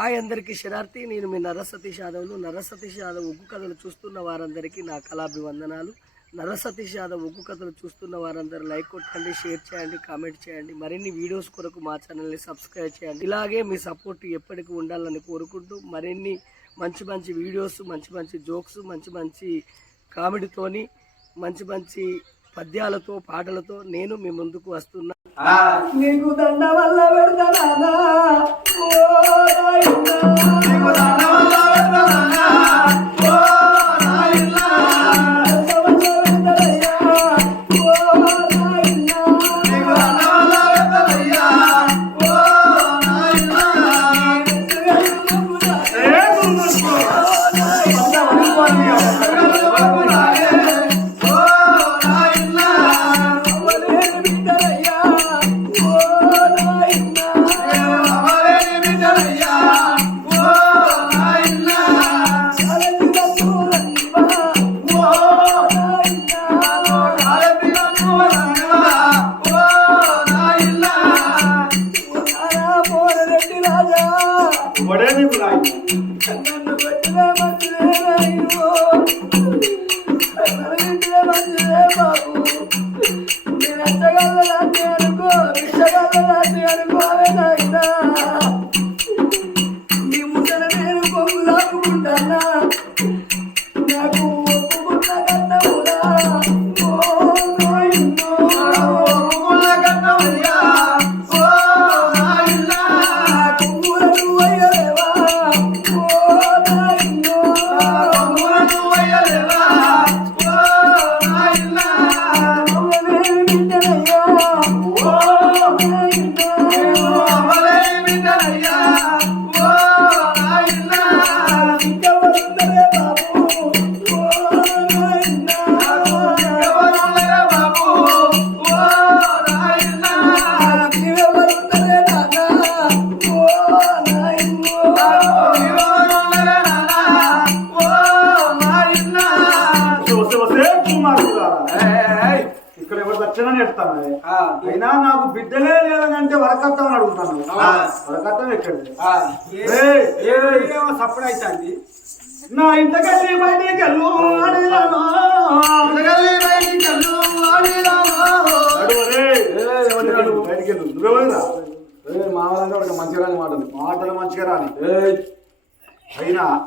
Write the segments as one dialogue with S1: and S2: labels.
S1: Hi అందరికీ. శరార్థి నేను మీ నరసతీష్ యాదవ్ను నరసతీష్ యాదవ్ ఉగ్గు కథలు చూస్తున్న వారందరికీ నా కళాభివందనాలు. నరసతీష్ యాదవ్ ఉగ్గు కథలు చూస్తున్న వారందరూ లైక్ కొట్టండి షేర్ చేయండి కామెంట్ చేయండి. మరిన్ని వీడియోస్ కొరకు మా ఛానల్ని సబ్స్క్రైబ్ చేయండి. ఇలాగే మీ సపోర్ట్ ఎప్పటికీ ఉండాలని కోరుకుంటూ మరిన్ని మంచి మంచి వీడియోస్ మంచి మంచి జోక్స్ మంచి మంచి కామెడీతోని మంచి మంచి పద్యాలతో పాటలతో నేను మీ ముందుకు వస్తున్నా. నీకు దండ వల్ల పెడతానా
S2: నా. నడువు రే. నడువు, బయటికి వెళ్ళు. నువ్వెవరురా?
S3: మామూలుగా ఒక మంచిగా మాటలు.
S2: మాటలు మంచిగా రాని.
S3: ఏయ్,
S2: అయినా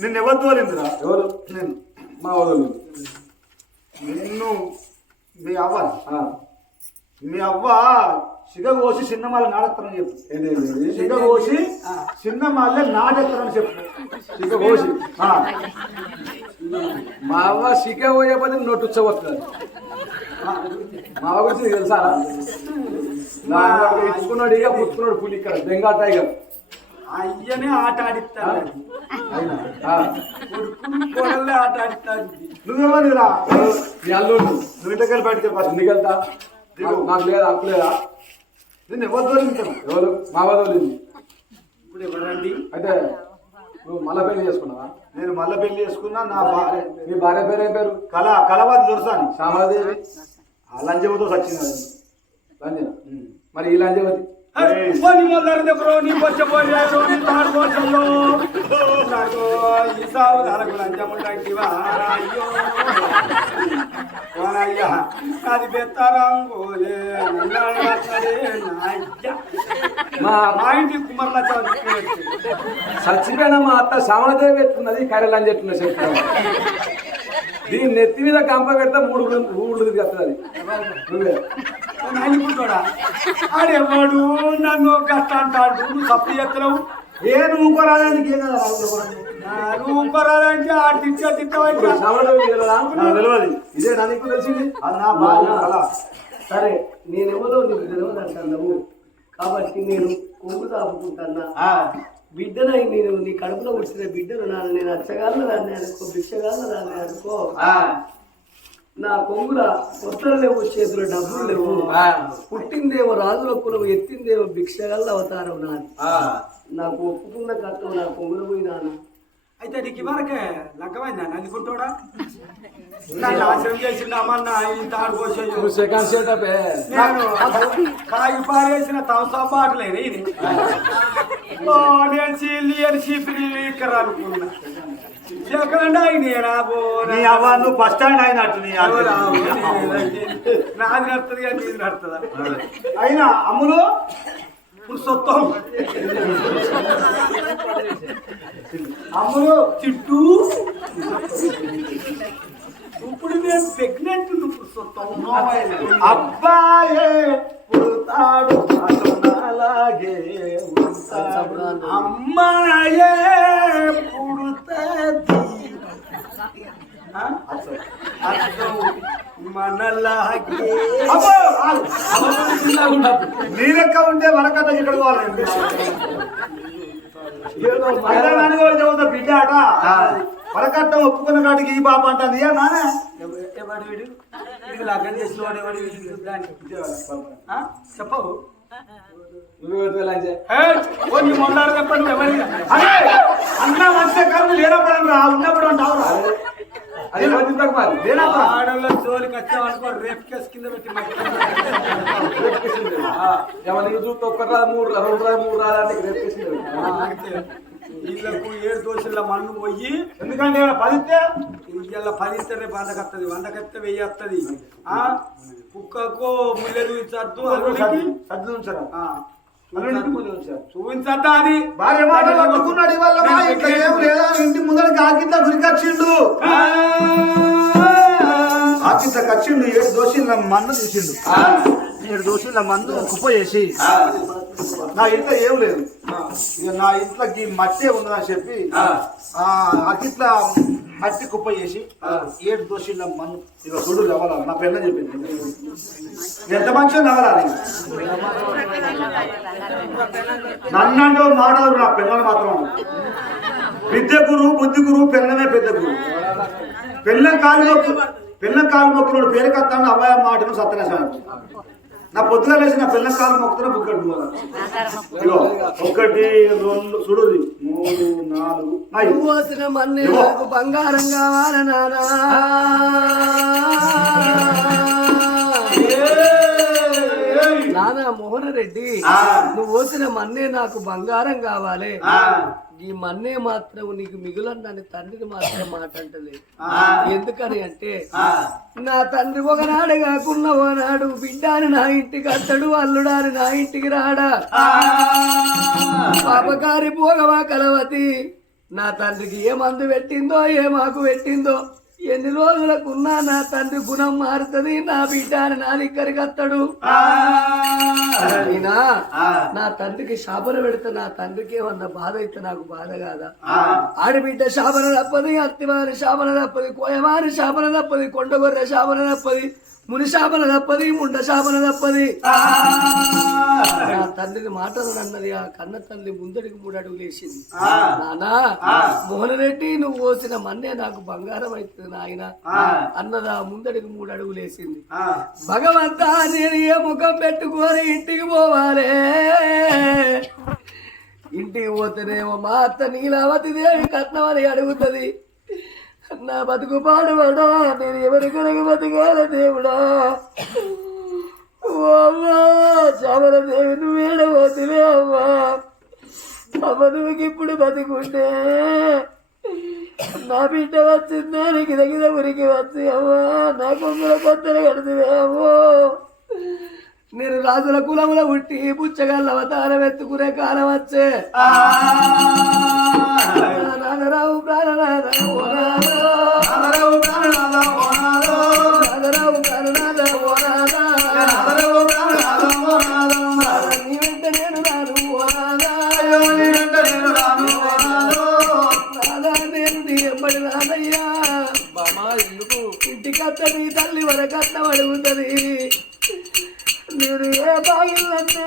S2: నిన్ను ఎవరు తోలిందిరా?
S3: ఎవరు?
S2: నేను
S3: మా వాళ్ళు
S2: నిన్ను మీ అవ్వ. మీ అవ్వ సిగగోసి చిన్నమాల నాడెత్తరని చెప్పు. సిగగోసి చిన్నమాల నాడెత్తరని చెప్పు.
S3: సిగగోసి. మా అవ్వ సికే పోయేపోతే నోటు వచ్చవస్తుంది మా అవ్వ గురించి తెలుసా నా ఇచ్చుకున్నాడు ఇక పుచ్చుకున్నాడు పులి ఇక్కడ బెంగాల్ టైగర్.
S4: అయ్యనే ఆట ఆడిస్తాను
S3: అయినా? ఆ,
S4: కోడల్లే ఆట ఆడిస్తాను
S2: నువ్వెవరిరా
S3: మీ అల్లుడు.
S2: నువ్వు ఇంటికెళ్ళి బయటికి
S3: వెళ్తా నాకు- నాకు లేదా అప్పు లేదా?
S2: నిన్ను ఎవరు తోలింటారు
S3: ఎవరు? మా అవ్వ తోలింది
S4: ఇప్పుడు ఎవరండి?
S3: అయితే నువ్వు మళ్ళా పెళ్ళి చేసుకున్నావా?
S2: నేను మళ్ళీ పెళ్ళి చేసుకున్నా నా భార్య
S3: మీ భార్య పేరు ఏం పేరు?
S2: కళ కలవాది దొరసాని.
S3: శ్యామలాదేవి
S2: ఆ లంజముతో సచ్చింది.
S3: లంజన. మరి ఈ లంజవతి?
S4: పోని మొదలు బ్రో నీ వచ్చే పోయారు నీ తాడు పోషల్లో నాకు ఈ సాగు ధరకు లంచం అయ్యో ఓనయ్యా అది బెత్తరం నన్నాడు వస్తలే నాయ్య.
S3: మా
S4: మా ఇంటి కుమార్ల చదువు
S3: చచ్చిపోయిన మా అత్త శ్యామలదేవి ఎత్తున్నది కరెల్ చెప్తున్నా చెప్తాను దీని నెత్తి మీద కంప పెడితే మూడు మూడు కత్తది నువ్వే.
S4: నలుగుంటాడా ఆడెవాడు నన్ను గట్ట అంటాడు నువ్వు తప్పు చేస్తున్నావు?
S2: ఏ నువ్వు కొరాదానికి ఏం కదా
S4: నువ్వు కొరాలంటే ఆడు తిట్టే
S3: తెలియదు. ఇదే నీకు తెలిసింది?
S2: అది నా కళ
S1: సరే నేనెవరో నీకు తెలియదు అంటున్నావు కాబట్టి నేను కొంగు తాపుకుంటున్నా బిడ్డనై నేను నీ కడుపులో వచ్చిన బిడ్డను నాన్న నేను అచ్చగాళ్ళ రాని అనుకో భిక్షగాళ్ళ రాని అనుకో. నా కొంగుల కొత్తలు లేవు చేతులు డబ్బులు లేవు. పుట్టిందేమో రాజుల కులం ఎత్తిందేమో భిక్షగాళ్ళ అవతారం నాది. నాకు ఒప్పుకున్న కట్టం నా కొంగులు పోయినాను
S4: అయితే నీకు వరకే లగ్గమైందా ఆశ్రయం చేసిందామన్నా ఇంత ఆడుకోసేయు
S3: నువ్వు సెకండ్ సెటప్
S4: నేను కాగి పారేసిన తవసా పాటలేని ఇది. ఓ, నేను చీలి అని చీపిరి ఇక్కడ అనుకున్నా. సెకండ్ అయినా
S2: నీ అవ్వ నువ్వు ఫస్ట్ స్టాండ్ అయినట్టు నీ
S4: నాది నడుతుంది కానీ నీది నడుతుందా?
S2: అయినా అమ్ములు?
S4: ఇప్పుడు సొత్తం.
S2: అమ్ములు?
S4: చుట్టూ? ఇప్పుడు నేను ప్రెగ్నెంట్
S2: అబ్బాయే పుడతాడు అతను అలాగే.
S4: అమ్మాయే పుడుతుంది ఆ? అర్థం మనలాగే
S2: అబ్బో, ఆగు. నీ లెక్క ఉంటే వరకట్ట ఇక్కడ పోవాలండి బిడ్డ అట వరకట్ట ఒప్పుకున్న కాడికి ఈ పాప అంటుంది. ఏ నానే
S4: ఎవడు వీడు? వీడికి లగ్గం చేసిన వాడు ఎవడు వీడికి దానికి. ఆ? చెప్పవు. మొండారు చెప్పండి
S2: అన్న లేనప్పుడు రా ఉన్నప్పుడు అంటావు రా.
S3: అది
S4: జోలికి వచ్చామనుకో రేపు కేసు కింద పెట్టి
S3: ఎవరికి చూస్తే ఒక్క రాదు మూడు రా రెండు రాదు మూడు రాదంటే రేపేసింది
S4: వీళ్ళకు ఏడు దోషుల మన్ను పోయి
S2: ఎందుకంటే పదిస్తే
S4: ఇవాళ పది ఇస్తే రేపు వందకత్తది వందకత్తే వెయ్యి వస్తుంది ఆ? కుక్కకు ముల్లెలు ఇచ్చద్దు అల్లుడికి.
S2: సర్దు ఉంచారా
S4: చూపించద్దా అది?
S2: భార్య మాటలు పట్టుకున్నాడు ఇవాళ ఏం లేదా. ఇంటి ముందర కాకింత గురికొచ్చిండు. కాకింత కచ్చిండు ఏడు దోషుల మందు తీసిండు ఏడు దోషుల మందు కుప్ప చేసి నా ఇంట్లో ఏం లేదు. ఇక నా ఇంట్లో ఈ మట్టే ఉన్నదని చెప్పి ఆ. అకిట్ల మట్టి కుప్ప చేసి ఏడు దోషుల మందు ఇక చూడు లవల నా పెళ్ళ చెప్పింది. ఎంత మంచిగా నవలాలి నన్నంటూ మాడదు నా పిల్లలు మాత్రం. విద్య గురువు బుద్ధి గురువు పిల్లమే పెద్ద గురువు పిల్లం కాలు పిల్లం కాలు మొక్కుడు పేరు కత్తాను అబ్బాయి మాటను సత్యనాశనం నా పొద్దుగా లేచి నా పిల్లం కాలు మొక్కుతున్న ఇగో ఒకటి రెండు చూడు మూడు నాలుగు
S1: పోసిన మన్నే బంగారం కావాల నానా మోహన రెడ్డి. నువ్వు పోసిన మన్నే నాకు బంగారం కావాలి. ఈ మన్నే మాత్రం నీకు మిగులన్నాని తండ్రిని మాత్రం మాట అంటలేదు. ఎందుకని అంటే నా తండ్రి ఒకనాడు కాకున్న ఓనాడు బిడ్డాని నా ఇంటికి అత్తడు అల్లుడాని నా ఇంటికి రాడా? పాపకారి పోగవా కలవతి? నా తండ్రికి ఏ మందు పెట్టిందో ఏ మాకు పెట్టిందో? ఎన్ని రోజులకున్నా నా తండ్రి గుణం మారుతుంది నా బిడ్డాని నా దగ్గరికి అత్తడు అయినా నా తండ్రికి శాపన పెడితే నా తండ్రికి ఏమన్నా బాధ అయితే నాకు బాధ కాదా? ఆడబిడ్డ శాపన తప్పది అత్తివారి శాపన తప్పది కోయవారి శాపన తప్పది కొండగొర్రె శాపన తప్పది ముని శాపన తప్పది ముండ శాపన తప్పది. నా తండ్రిని మాటలు అన్నది ఆ కన్న తల్లి ముందడికి మూడు అడుగులు వేసింది నానా మోహన్ రెడ్డి నువ్వు పోసిన మన్నే నాకు బంగారం అవుతుంది నాయన. అన్నదా ముందడికి మూడు అడుగులు వేసింది భగవంతా నేను ఏ ముఖం పెట్టుకొని ఇంటికి పోవాలి? ఇంటికి పోతేనేమో మా అత్త నీలావతి దేవి కట్నం అని అడుగుతుంది. నా బతుకు పాడువాడా? నేను ఎవరి కొరకు బతకాల దేవుడా? ఓ అమ్మా చామల దేవి నువ్వు ఏడవతివే అమ్మా. అమ్మ నువ్వు ఇప్పుడు బతుకుంటే నా బిడ్డ వచ్చిందే? నీకు దగ్గర ఉరికి వచ్చి అమ్మా నా కొంగుల కొత్తలు కడుతువే అమ్మో. నేను రాజుల కులముల పుట్టి పుచ్చగల్ల అవతారం ఎత్తుకునే కాలం వచ్చే. నాదరావు ప్రాణనాథ ఓ నాథ. నాదరావు ప్రాణనాథ ఓ నాథ. నీ వెంట నేను రాను ఓ నాథ. నాథ నేను నీ ఎంబడి రానయ్యా బామా ఎందుకు ఇంటికత్త నీ తల్లి వరకత్త అడుగుతుంది నేను ఏ బాగిల్లన్నా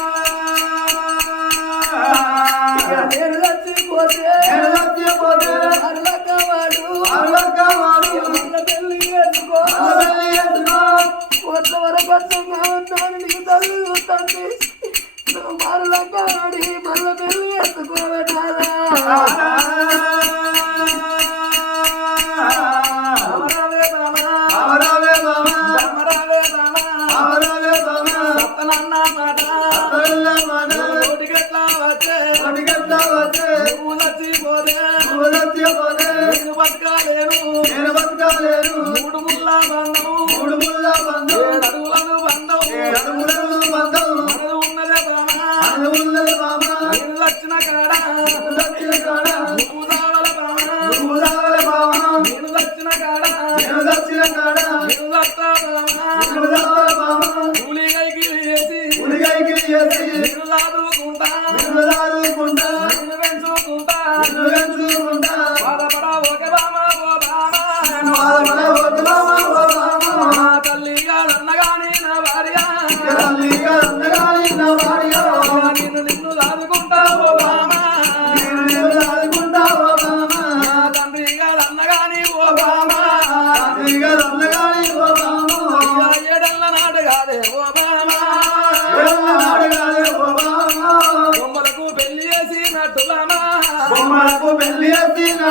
S1: కదా
S3: కష్టంగా ఉన్నాను నీకు తల్లి తండ్రి నా మరలంగా ఆడి మరల పెళ్ళి ఎత్తుకోవటారా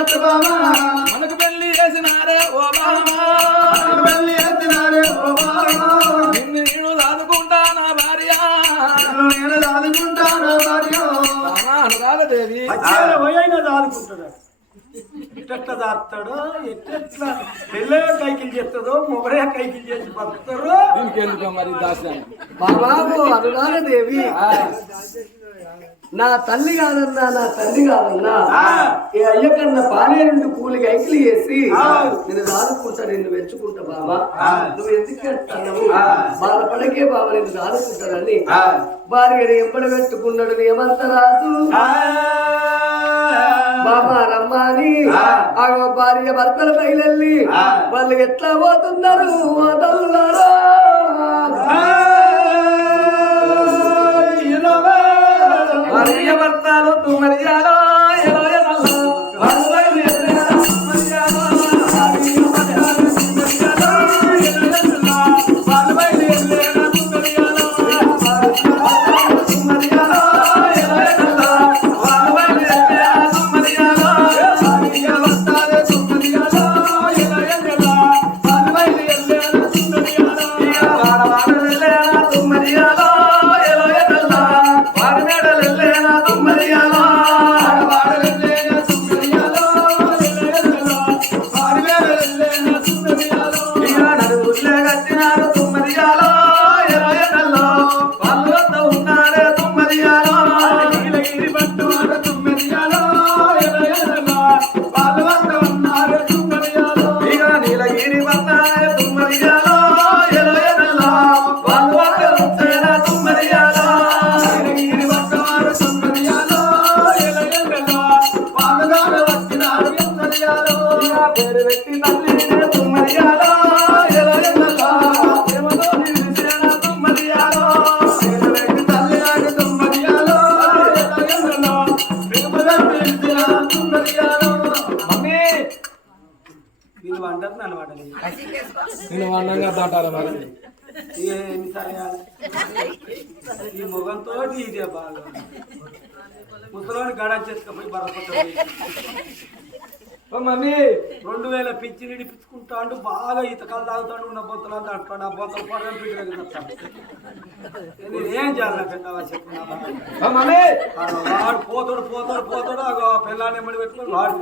S4: Atma దాస్తాడో ఎట్లా పెళ్ళే కైకిలు చేస్తుందో మొగడే కైకిలు చేసి బతుకుతారో.
S1: దీనికి ఎందుకు మరి
S3: బాబాబు అనురాధదేవి. నా తల్లి కాదన్నా నా తల్లి కాదన్నా. ఈ అయ్య కన్నా పాలే నుండి కూలికి ఐకిలి చేసి నేను దాదుకుంటా నిన్ను మెచ్చుకుంటా బాబా. నువ్వు ఎందుకు అంటున్నావు? బాధపడకే బాబా నేను దాదుకుంటానని భార్యని ఎంబడి పెట్టుకున్నాడు నియమంతరాజు బాబా రమ్మని ఆగో భార్య భర్తల పైలెళ్ళి. వాళ్ళు ఎట్లా పోతున్నారు తల్లులారా? భార్య భర్తలు తుమ్మరియాలో
S1: నేను అన్నంగా అంటారా మరి.
S4: ఏమి ఈ ముఖంతో ఇదే బాగా. ముసలోని గడా చేసుకపోయి బరపడుతుంది
S1: మమ్మీ
S4: రెండు వేల పిచ్చి నిడిపించుకుంటాడు బాగా ఈతకాలు తాగుతాడు ఉన్న బొత్తలు అంతా అంటాడు ఆ బొత్తలు పడని పిల్లలకి నేనేం చేయాలి పెద్దవా చెప్పుకున్నా
S1: మమ్మీ
S4: వాడు పోతాడు పోతాడు పోతాడు ఆ పిల్లాన్ని ఎమ్మడి పెట్టుకొని వాడు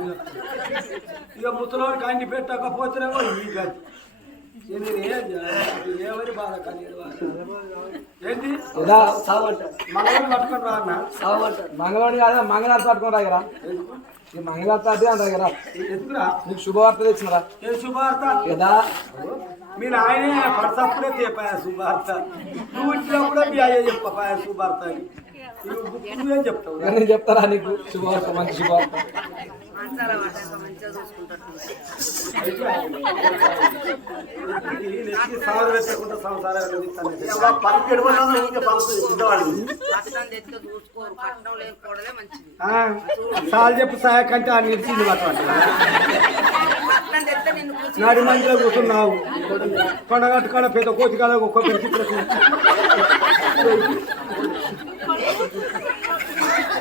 S4: ఇక ముసలోడు కండి పెట్టకపోతేనేమో ఈ గది. ఏమని బాధ కలిగేది ఏంటి
S3: సావంటారు
S4: మనల్ని పట్టుకొని రా అన్న
S3: సావంటారు
S1: మంగళవాడి కాదా మంగళవారం పట్టుకుని రాగరా ఈ మంగళవారం అదే అంటారు కదా నీకు శుభవార్త తెచ్చినరా? ఏదా?
S4: మీ నాయనే పడసప్పుడే తీపాయ శుభార్త నువ్వు ఇచ్చినప్పుడే మీ అయ్య చెప్పపాయ శుభార్త అని నువ్వు నువ్వేం చెప్తావు
S1: ఇక నేను చెప్తారా నీకు శుభవార్త మంచి శుభవార్త
S4: సాగు పెట్టకుండా సంసారాలు ఇస్తాను
S2: పదిహేడు మంది ఇంకా పంపుతుంది పెద్దవాడిని
S5: కష్టం తెస్తే చూసుకోరు కష్టం లేకపోవడమే మంచిది
S4: సాల్ చెప్పు సాయ కంటే ఆ నిలిచింది మాట నాడి మంచిగా కూర్చున్నావు. కొండగట్టు కాడ పెద్ద కోతి కాడ ఒక్క పెద్ద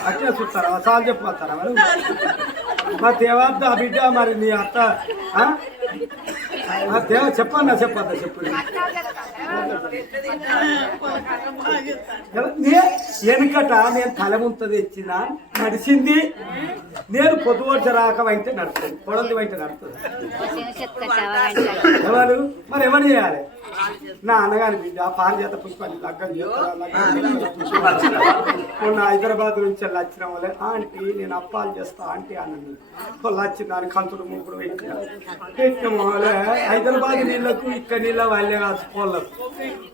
S4: అట్లే చూస్తారా? చాలు చెప్పొస్తారా మరి? మా దేవద్ద బిడ్డ మరి నీ అత్త దేవ చెప్పన్నా చెప్పద్దా చెప్పు. నే- వెనుకట నేను తల ముంత తెచ్చిన నడిచింది. నేను పొద్దువచ్చ రాక వంటే నడుస్తుంది. కొడలి వంటే నడుస్తుంది. ఎవరు? మరి ఎవరు చేయాలి? నా అన్నగారి బిడ్డ పాలు చేత లగ్గం లగ్గం పుష్పాలు? మొన్న హైదరాబాద్ నుంచి వెళ్ళి వచ్చిన వాళ్ళే ఆంటీ నేను అప్పాలు చేస్తా ఆంటీ అన్నది. వాళ్ళు వచ్చి దాని కంతుడు ముగ్గురు పెట్టిన. పెట్టిన వాళ్ళే హైదరాబాద్ నీళ్ళకు ఇక్కడ నీళ్ళ వాళ్ళే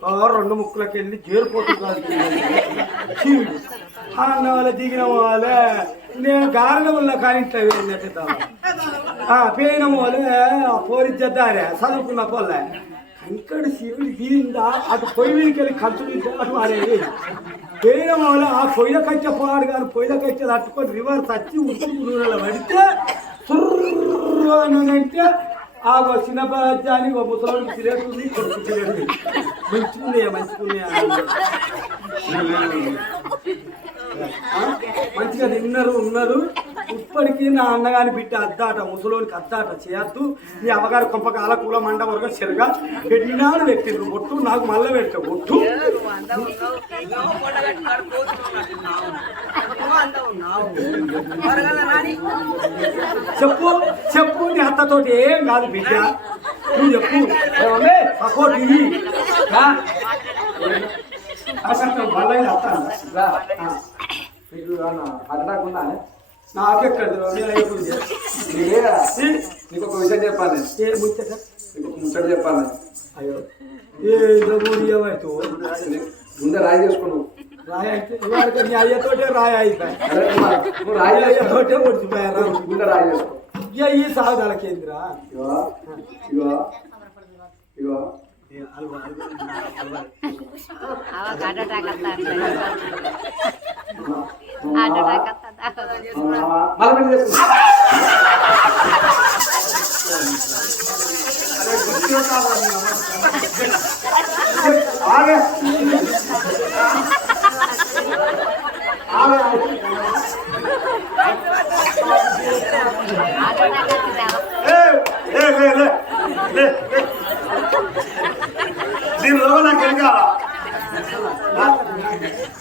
S4: ఓ రెండు ముక్కులకు వెళ్ళి చేరిపోతుంది కాదు. చీవుడు అన్న వాళ్ళ దిగిన వాళ్ళే నేను వల్ల కానీ ఇట్లా వెళ్ళినట్టు పేయిన వాళ్ళే పోరిద్దారే చదువుకున్న పొల్లే ఇక్కడ శివుడి దిగిందా అటు పొయ్యి వెళ్ళి కంచు అటు అనేది పేయిన వాళ్ళ ఆ పొయ్యిల కచ్చ పోరాడు కానీ పొయ్యిల కచ్చ తట్టుకొని రివర్స్ వచ్చి ఉడుకు నూనెలో పడితే అంటే ఆ చిన్న బాధ్యాన్ని ఓ ముసలోడికి సిరేట్ ఉంది కొడుకు మంచుకున్నాయా మంచుకున్నాయా ఆ? మంచిగా తిన్నారు ఉన్నారు. ఇప్పటికీ నా అన్నగాని బిడ్డ అద్దాట ముసలోనికి అద్దాట చేయద్దు. నీ అమ్మగారు కొంపకాల కూల మండ వరకు చెరగా. పెట్టినాడు పెట్టిండ్రు? ఒట్టు నాకు మళ్ళీ పెట్టా ఒట్టు. చెప్పు చెప్పు నీ అత్తతో ఏం కాదు బిడ్డ. నువ్వు చెప్పు. సపోర్ట్ ఇది అసలు మళ్ళీ అత్త
S3: రా.
S4: నాకెక్కడ.
S3: నీకే ఒక విషయం చెప్పాలి. నీకు ముచ్చట? చెప్పాలి.
S4: అయ్యో. ఏ మూడు ఏమైతే?
S3: ముందే రాయి చేసుకున్నావు
S4: రాయ అయితే నీ అయ్యతోటే రాయ అయిపోయి
S3: రాయి
S4: అయ్యతోటే ఒడిచిపోయారా
S3: ముందే రాయి చేసుకో.
S4: ఇక ఈ సాగుదల కేంద్ర
S3: ఇగో ఇగో ఇగో. మళ్ళీ పెళ్ళి చేసుకున్నా
S2: ఆగే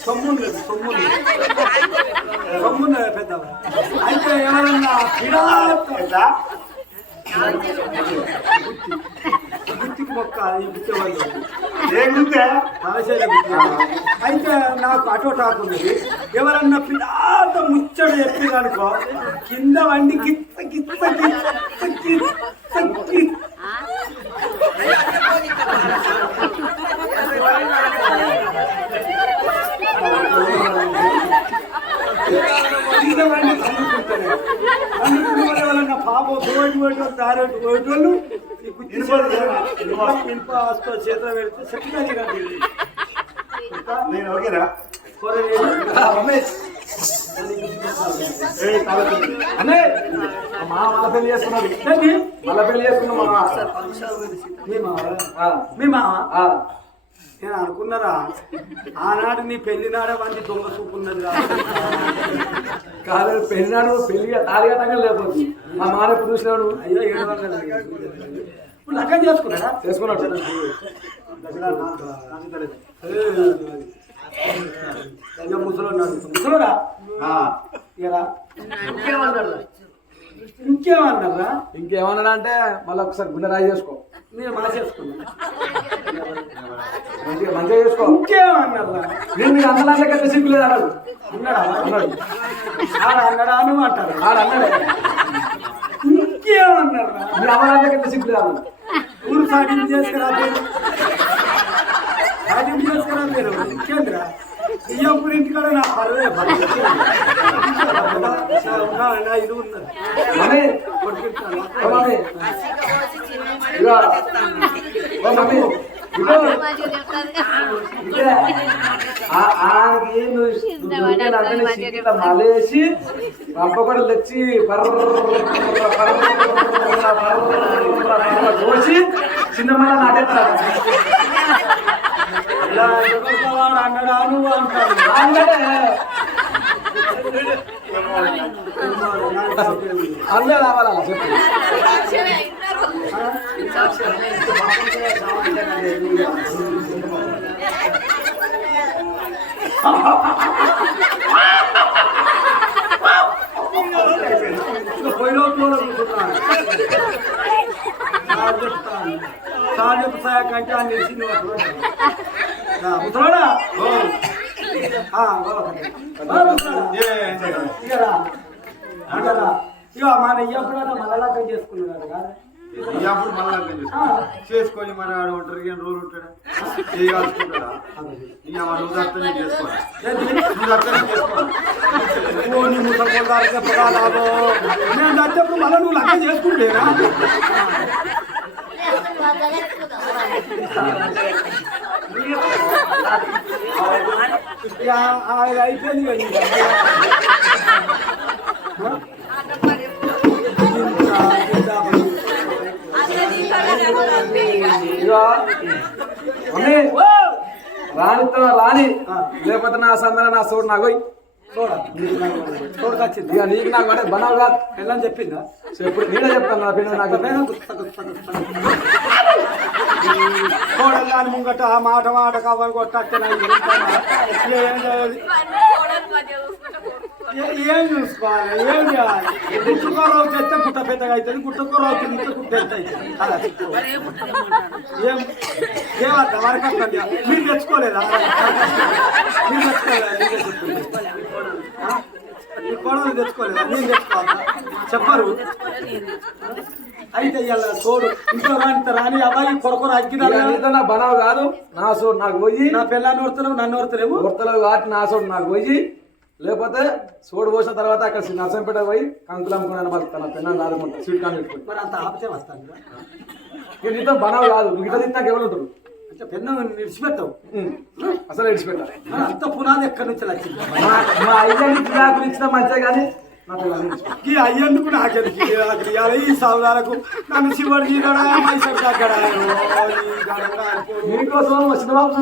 S4: సొమ్ముంది సొమ్ముంది. సొమ్ముంది పెద్ద అయితే ఎవరన్నా
S2: ఎట్లా?
S4: గుత్తికి మొక్క ఈ అయితే నాకు అటో టాక్ ఉన్నది ఎవరన్నా పిడాత ముచ్చట చెప్పిరనుకో కింద వండి గిత్త గిత్త గిత్త గిత్త గిత్త కింద వండి చదువుకుంటారు అందుకున్న వాళ్ళు ఎవరన్నా పాపం తోటి పోయేటోళ్ళు దారేటి పోయేటోళ్ళు ఇనుప వస్తువు చేతిలో పెడితే
S2: నేను ఓకేరా
S3: రమేష్. అనే మా మళ్ళీ పెళ్ళి చేసుకున్నాడు మళ్ళీ పెళ్ళి చేసుకున్నాం మా.
S4: నేను అనుకున్నారా? ఆనాడు నీ పెళ్ళి నాడే వంటి దొంగ చూపు ఉన్నది రా.
S3: కాదు పెళ్ళినాడు పెళ్ళి తాళి కట్టగా లేకపోతే. మా మాన ఎప్పుడు చూసినాడు?
S4: అయ్యో ఏడు వందలు ఇప్పుడు లగ్గం చేసుకున్నాడా?
S3: చేసుకున్నాడు.
S4: అయ్యో ముసలోన్నాడు ముసలోడా?
S2: ఆ,
S4: ఇలా ఇంకేమన్నారా?
S3: ఇంకేమన్నాడు అంటే మళ్ళీ ఒకసారి గుండె రాయి చేసుకో.
S4: నేను మన చేసుకున్నా
S3: మంచిగా మంచిగా చేసుకో.
S4: ఇంకేమన్నారా?
S3: నేను మీకు అందలాంటి కట్ట సిగ్గు లేదు అన్నాడు.
S4: అన్నాడా?
S3: అన్నాడు.
S4: ఆడ అన్నాడా అని అంటారు
S3: ఆడు అన్నాడే.
S4: ఇంకేమన్నారా?
S3: మీ అమ్మలాంటి కట్ట సిగ్గు లేదు అన్నాడు.
S4: ఊరు సాటింపు చేసుకురా సాటింపు చేసుకురా పేరు ఇంకేంద్రా? ఇయ్యప్పుడు ఇంటికాడ నా పర్వే నా ఇది ఉన్నది
S3: మలేసి తెచ్చి పర్ర చిన్న మళ్ళీ నాటేస్తారు
S4: ఇలా ఎదురుకోవాడు అన్నడా నువ్వు అంటాడు.
S3: అందరూ. రావాలా చెప్పు.
S4: పోయిన కూర్చున్నాను సార్ చెప్తా కంటే అని తెలిసింది ముసలాడా ఇక మన ఇయ్యప్పుడన్నా మళ్ళా చేసుకున్నాడు కదా.
S2: అప్పుడు మళ్ళా అర్థం చేసుకో. చేసుకొని మరి ఆడ ఉంటారు కానీ రోజులు ఉంటాడా? ఇక నువ్వు అర్థం చేసుకోవాలి. నువ్వు అర్థం చేసుకోవాలి.
S4: ఓ నీ ముసలి చెప్పగలవు నేను వచ్చేప్పుడు మళ్ళీ నువ్వు లెక్క చేసుకుంటేనా? ఆయన అయిపోయింది కదా ఇంకా.
S3: రాని లేకపోతే నా సందన నా
S4: చూడు నాకు
S3: ఇక నీకు నాకు అంటే బనాలు కాదు.
S4: వెళ్ళని చెప్పిందా?
S3: చెప్పు నేనే చెప్తాను నా పిల్లలు నాకు.
S4: కోడల్లాని ముంగట ఆ మాట మాట కావాలి కొట్టచ్చనా ఏం చూసుకోవాలి? ఏం చేయాలి? గుట్టకూరవు తెస్తే గుట్ట పెద్దగా అవుతుంది గుట్టకూరవు తింటే గుట్ట ఎంత అవుతుంది. అలా ఏం ఏమద్దా వరకు వస్తుంది. మీరు తెచ్చుకోలేదా? మీరు తెచ్చుకోలేదా? ఈ కోడలు తెచ్చుకోలేదా? నేను తెచ్చుకోవాలా? చెప్పరు. అయితే ఇలా చూడు ఇంట్లో రాని రాని అబ్బాయి కొరకొర
S3: నీతో నా కాదు నా సోడు నాకు పోయి
S4: నా పిల్లని ఓర్తలేవు నన్ను ఓర్తలేవు
S3: వృత్తలు కాబట్టి నా సోడు నాకు పోయి లేకపోతే సోడు పోసిన తర్వాత అక్కడ నర్సంపేట పోయి కంకులు అమ్ముకున్నాను బతుకుతాను పెన్నాను ఆడుకుంటా స్వీట్ కాన్ పెట్టుకుని
S4: మరి అంత ఆపితే వస్తాను
S3: ఇక నీతో బనాలు కాదు మిగతా తిన్నాక ఎవరు ఉంటారు?
S4: అంటే పెన్ను విడిచిపెట్టావు.
S3: ఉం. అసలు
S4: మరి అంత పునాది ఎక్కడి నుంచి
S3: మా ఐదానికి విడాకులు ఇచ్చిన మంచిదే కానీ.
S4: ఈ అయ్యేందుకు నాకెందుకు? నాకు ఇవ్వాలి ఈ సౌదాలకు నన్ను శివుడు తీరడా మైసూరు తగ్గడా
S3: నీకోసం వచ్చిన బాబు.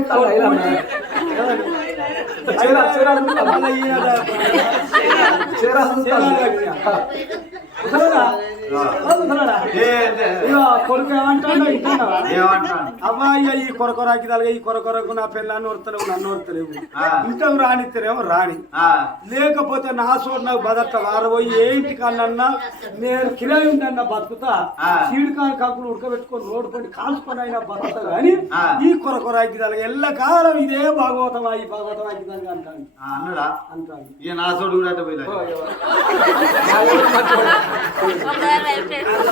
S3: చీర చీర అనుకుంటా. చీర.
S4: కొడుకు ఏమంటాడు ఈ కొరకొరాకి తలగా ఈ కొరకొరకు నా పిల్లని ఓర్తలేవు నన్ను ఓర్తలేవు. ఇంటం రానిత్తరేమో రాని లేకపోతే నా చోటు నాకు బదట్ట వారబోయి ఏ ఇంటికన్నా నేను కిరాయి ఉండన్నా బతుకుతా. చీడికాని కాకులు ఉడకబెట్టుకొని రోడ్డు పండి కాల్చుకొని అయినా బతుకుతా కానీ. ఈ కొరకొర అగ్గిదాలు ఎల్లకాలం ఇదే భాగవతం ఈ భాగవతం అగ్గిదాలు అంటాను
S2: అన్నడా
S4: అంటాను
S2: ఇక నా చోటు కూడా అట్ట పోయిలే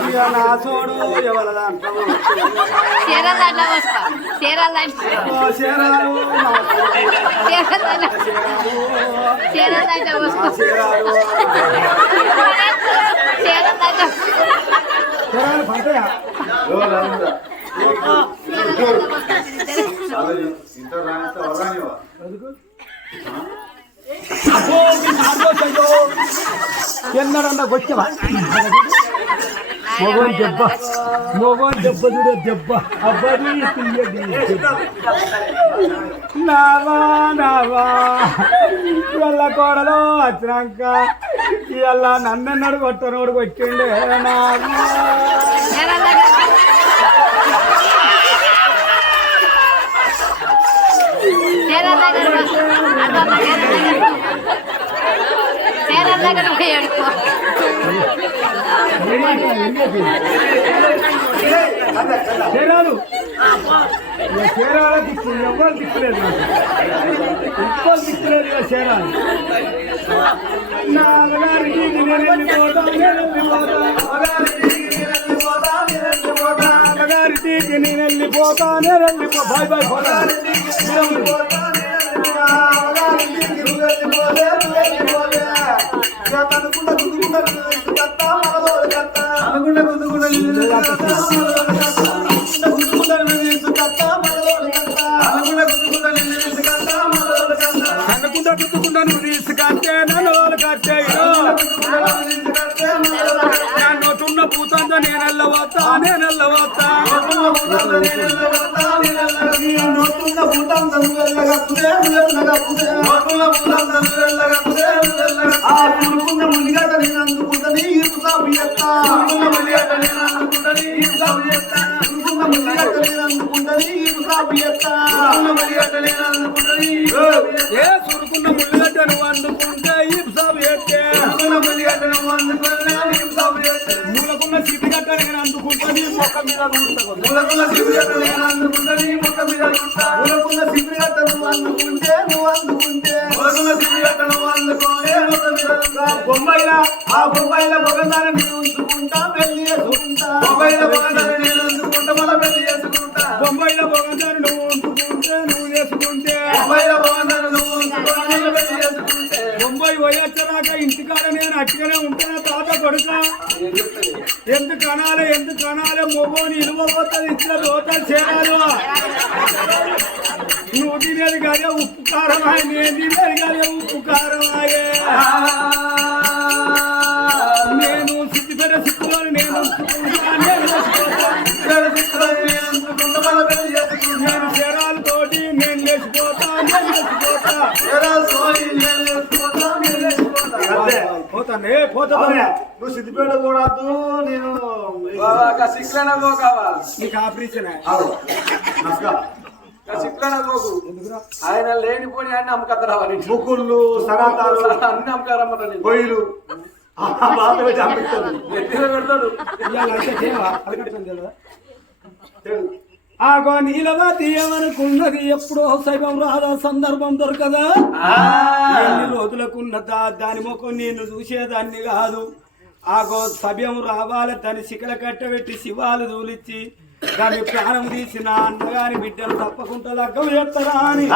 S4: ఇక నా చోడు ఎవరదా అంటావు
S6: చీరల దాంట్లో పోసుకో చీరల దాంట్లో
S4: ఓ శరాలు, నా
S6: చీరల దాంట్లో చీరల దాంట్లో పోసుకో
S2: చీరాలు.
S6: చీరల దాంట్లో
S4: శరాలు పంటయా
S2: ఓ, రాముడా. అదే, ఇంత రానిస్తే వరానివా?
S4: ఎన్నడన్నా వచ్చావా మొగోని దెబ్బ మొగోని దెబ్బ చూడ దెబ్బ అబ్బాయి నావా నావా ఇవాళ కోడలో వచ్చినాక ఇవాళ నన్నన్నాడు కొట్టనోడు కొట్టిండే నావా
S6: చీరాలు చీరాల
S4: దిక్కులేదు ఎవ్వరు దిక్కులేదు చీరాలు నాన్నగారికి నేను వెళ్ళిపోతా నేను వెళ్ళిపోతా నాన్నగారికి నేను వెళ్ళిపోతా నేను వెళ్ళిపో బాయ్ బాయ్ పోతా
S2: కనుకుందా పుట్టుకుందా నువ్వు తీసుకంటే నన్నోలు కట్టే నన్నున్న పూతంద నేనెల్ల వస్తా నేనెల్ల వస్తా నోటున్న పూతంద నువ్వెల్ల కప్పుదే నువ్వెల్ల కప్పుదే నోటున్న పూతంద నువ్వెల్ల కప్పుదే నువ్వెల్ల
S4: ఏ సురుకున్న ముళ్ళగడ్డను ఈ సాగు ఎట్టే?
S2: అందుకుంటని ఇరుకు సాపు చేస్తా.
S4: మూలకున్న సిద్ధిగట్ట నేను అందుకుంటే మొక్క మీద
S2: మూలకున్న శిబిరగట్ట నేను అందుకుంటని మూలకున్న శిబిరగట్ట నువ్వు అందుకుంటే. నువ్వు. బొంబాయిల ఆ బొంబాయిల ఒకదాన్ని నేను ఉంచుకుంటా పెళ్ళి చేసుకుంటా. బొంబాయిల ఒకదాన్ని నేను ఉంచుకుంటా మళ్ళీ పెళ్ళి చేసుకుంటా.
S4: బొంబాయిలో నువ్వు ఉంచుకుంటే నువ్వు చేసుకుంటే.
S2: బొంబాయిల ఒకదాన్ని నువ్వు ఉంచుకుంటా మళ్ళీ పెళ్ళి చేసుకుంటే.
S4: బొంబాయి పోయొచ్చాక ఇంటికాడ నేను అట్టుగానే ఉంటాను కొడుక? ఎందుకు అనాలి ఎందుకు అనాలి? మొగోని ఇలువ పోతుంది ఇచ్చిన దోతలు చేరాలు నువ్వు తినేది కాదే ఉప్పు కారం నేను తినేది కాదే ఉప్పు కారమాయే నేను సిద్ధిపేట సిక్కులో నేను పోతానే పోతా
S2: అవునా? నువ్వు సిద్దిపేట కూడా వద్దు, నేను
S3: పోకావా
S4: నీకు ఆపరేషన్.
S2: నమస్కారం.
S3: ఆయన లేనిపోని అన్ని అమ్మకత్తరావాలి
S2: ముకుళ్ళు సరాతాలు
S3: అన్ని అమ్మకారమ్మని ఎత్తిగా పెడతాడు.
S2: తెలు.
S4: ఆగో నీలవా తీయమనుకున్నది ఎప్పుడో శైవం రాదా సందర్భం దొరకదా? ఎన్ని రోజులకున్నదా? దాని ముఖం నేను చూసేదాన్ని కాదు. ఆగో సభ్యం రావాలి దాని శిఖల కట్టబెట్టి శివాలు దూలిచ్చి దాని ప్రాణం తీసిన అన్నగాని బిడ్డలు తప్పకుండా లగ్గం చేస్తారా అని.